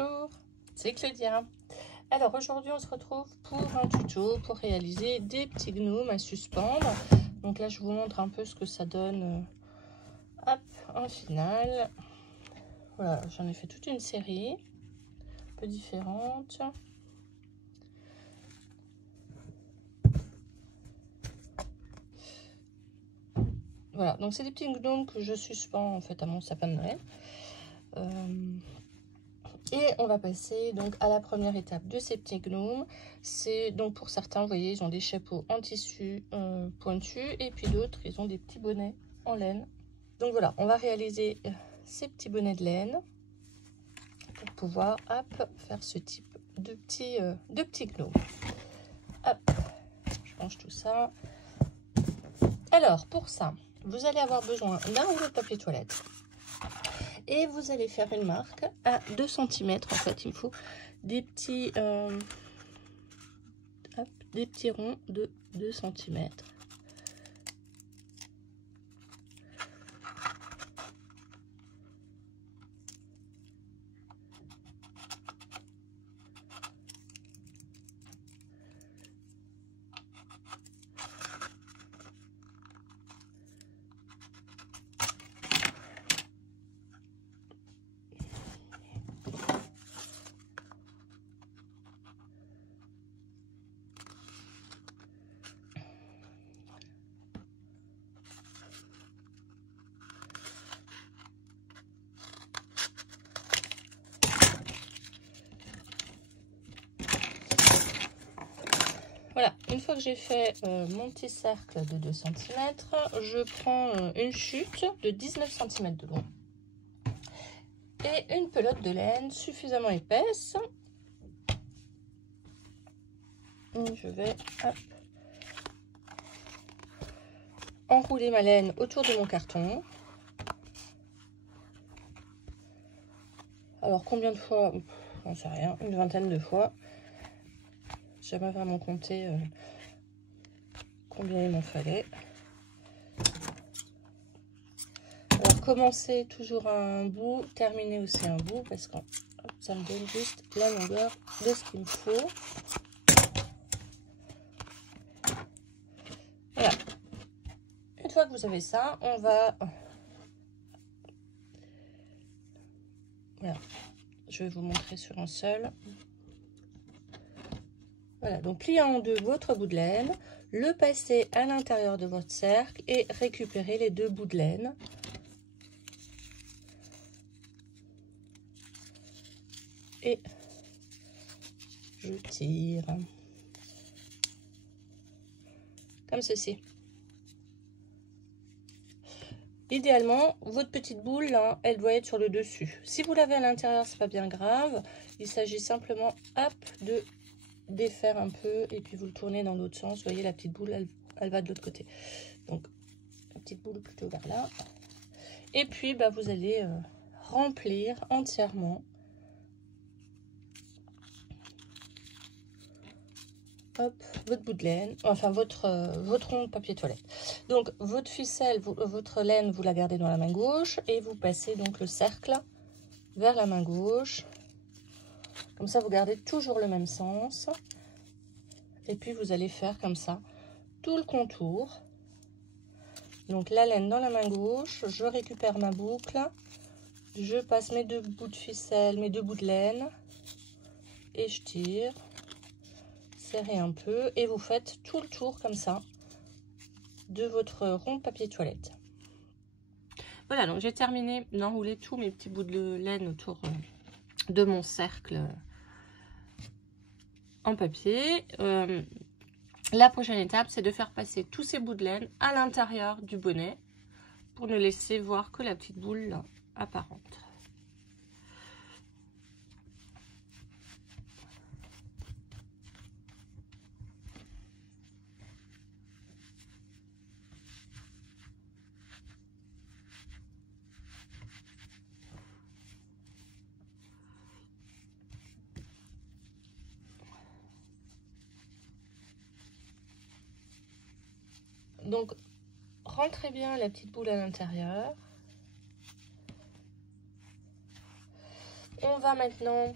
Bonjour, c'est Claudia. Alors aujourd'hui on se retrouve pour un tuto pour réaliser des petits gnomes à suspendre. Donc là je vous montre un peu ce que ça donne hop, en finale. Voilà, j'en ai fait toute une série un peu différente. Voilà, donc c'est des petits gnomes que je suspends en fait à mon sapin de Noël. Et on va passer donc à la première étape de ces petits gnomes. C'est donc pour certains, vous voyez, ils ont des chapeaux en tissu pointu et puis d'autres, ils ont des petits bonnets en laine. Donc voilà, on va réaliser ces petits bonnets de laine pour pouvoir hop, faire ce type de petits gnomes. Hop, je range tout ça. Alors pour ça, vous allez avoir besoin d'un rouleau de papier toilette. Et vous allez faire une marque à 2 cm. En fait, il me faut des petits, des petits ronds de 2 cm. Voilà, une fois que j'ai fait mon petit cercle de 2 cm, je prends une chute de 19 cm de long et une pelote de laine suffisamment épaisse. Et je vais hop, enrouler ma laine autour de mon carton. Alors combien de fois? J'en sais rien, une vingtaine de fois. J'ai jamais vraiment compté combien il m'en fallait. Alors commencer toujours à un bout, terminer aussi un bout parce que ça me donne juste la longueur de ce qu'il me faut. Voilà. Une fois que vous avez ça, on va... Voilà. Je vais vous montrer sur un seul. Voilà, donc plier en deux votre bout de laine, le passer à l'intérieur de votre cercle et récupérer les 2 bouts de laine. Et je tire comme ceci. Idéalement, votre petite boule là, elle doit être sur le dessus. Si vous l'avez à l'intérieur, c'est pas bien grave. Il s'agit simplement hop, de défaire un peu et puis vous le tournez dans l'autre sens. Vous voyez, la petite boule, elle va de l'autre côté. Donc, la petite boule plutôt vers là. Et puis, bah, vous allez remplir entièrement. Hop, votre bout de laine, enfin votre rond de papier toilette. Donc votre ficelle, votre laine, vous la gardez dans la main gauche et vous passez donc le cercle vers la main gauche. Comme ça, vous gardez toujours le même sens. Et puis vous allez faire comme ça tout le contour. Donc la laine dans la main gauche, je récupère ma boucle, je passe mes 2 bouts de ficelle, mes 2 bouts de laine et je tire. Serrez un peu et vous faites tout le tour comme ça de votre rond de papier toilette. Voilà, donc j'ai terminé d'enrouler tous mes petits bouts de laine autour de mon cercle en papier. La prochaine étape, c'est de faire passer tous ces bouts de laine à l'intérieur du bonnet pour ne laisser voir que la petite boule là, apparente. Donc, rentrez bien la petite boule à l'intérieur. On va maintenant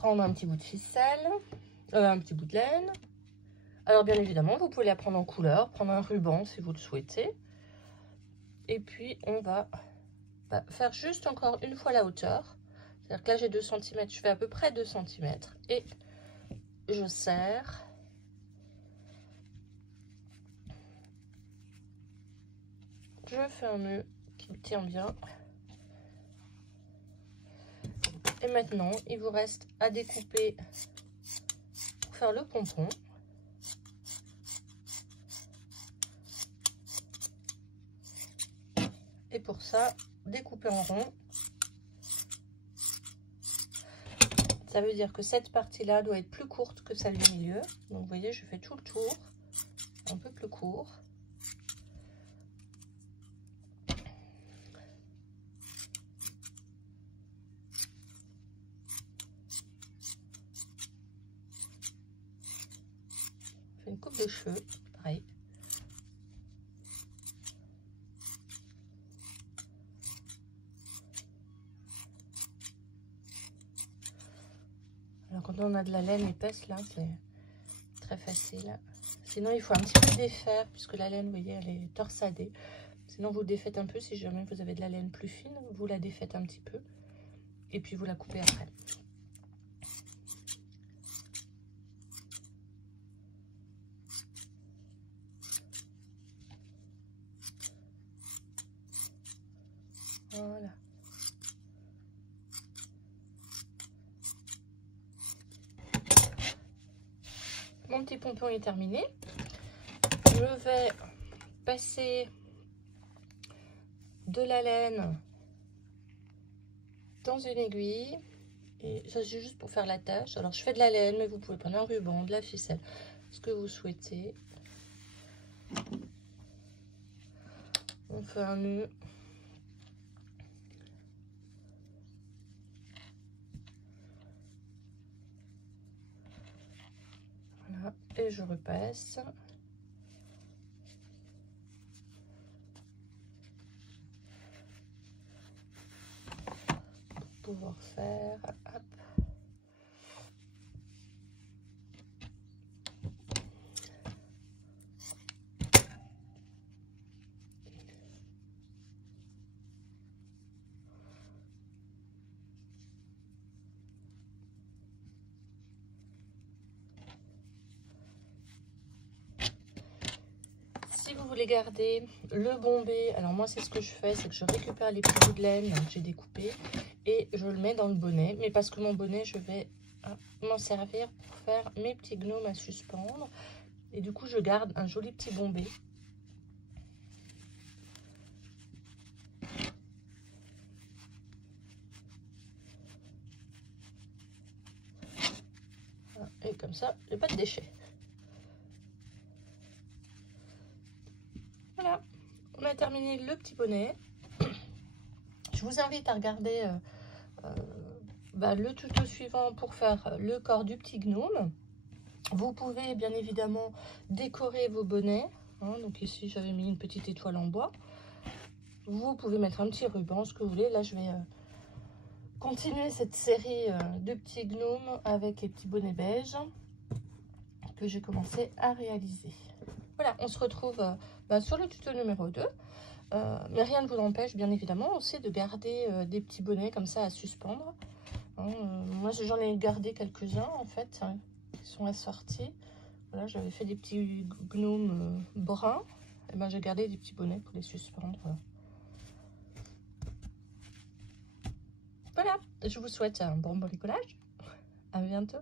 prendre un petit bout de ficelle, un petit bout de laine. Alors bien évidemment, vous pouvez la prendre en couleur, prendre un ruban si vous le souhaitez. Et puis on va faire juste encore une fois la hauteur. C'est-à-dire que là j'ai 2 cm, je fais à peu près 2 cm et je serre. Je fais un nœud qui tient bien. Et maintenant, il vous reste à découper pour faire le pompon. Et pour ça, découper en rond. Ça veut dire que cette partie-là doit être plus courte que celle du milieu. Donc, vous voyez, je fais tout le tour, un peu plus court. Je fais une coupe de cheveux, pareil. Alors, quand on a de la laine épaisse, là, c'est très facile. Sinon, il faut un petit peu défaire, puisque la laine, vous voyez, elle est torsadée. Sinon, vous défaites un peu. Si jamais vous avez de la laine plus fine, vous la défaites un petit peu. Et puis, vous la coupez après. Voilà. Mon petit pompon est terminé. Je vais passer de la laine dans une aiguille. Et ça, c'est juste pour faire la tâche. Alors, je fais de la laine, mais vous pouvez prendre un ruban, de la ficelle, ce que vous souhaitez. On fait un nœud. Voilà. Et je repasse. Pour pouvoir faire... Hop. Si vous voulez garder le bombé, alors moi c'est ce que je fais, c'est que je récupère les petits bouts de laine que j'ai découpés et je le mets dans le bonnet. Mais parce que mon bonnet, je vais m'en servir pour faire mes petits gnomes à suspendre. Et du coup, je garde un joli petit bombé. Et comme ça, j'ai pas de déchets. Voilà, on a terminé le petit bonnet. Je vous invite à regarder le tuto suivant pour faire le corps du petit gnome. Vous pouvez bien évidemment décorer vos bonnets. Donc ici, j'avais mis une petite étoile en bois. Vous pouvez mettre un petit ruban, ce que vous voulez. Là, je vais continuer cette série de petits gnomes avec les petits bonnets beige que j'ai commencé à réaliser. Voilà, on se retrouve sur le tuto numéro 2. Mais rien ne vous empêche, bien évidemment, aussi de garder des petits bonnets comme ça à suspendre. Moi, j'en ai gardé quelques-uns, en fait, qui sont assortis. Voilà, j'avais fait des petits gnomes bruns. Et ben, j'ai gardé des petits bonnets pour les suspendre. Voilà, je vous souhaite un bon bricolage. À bientôt.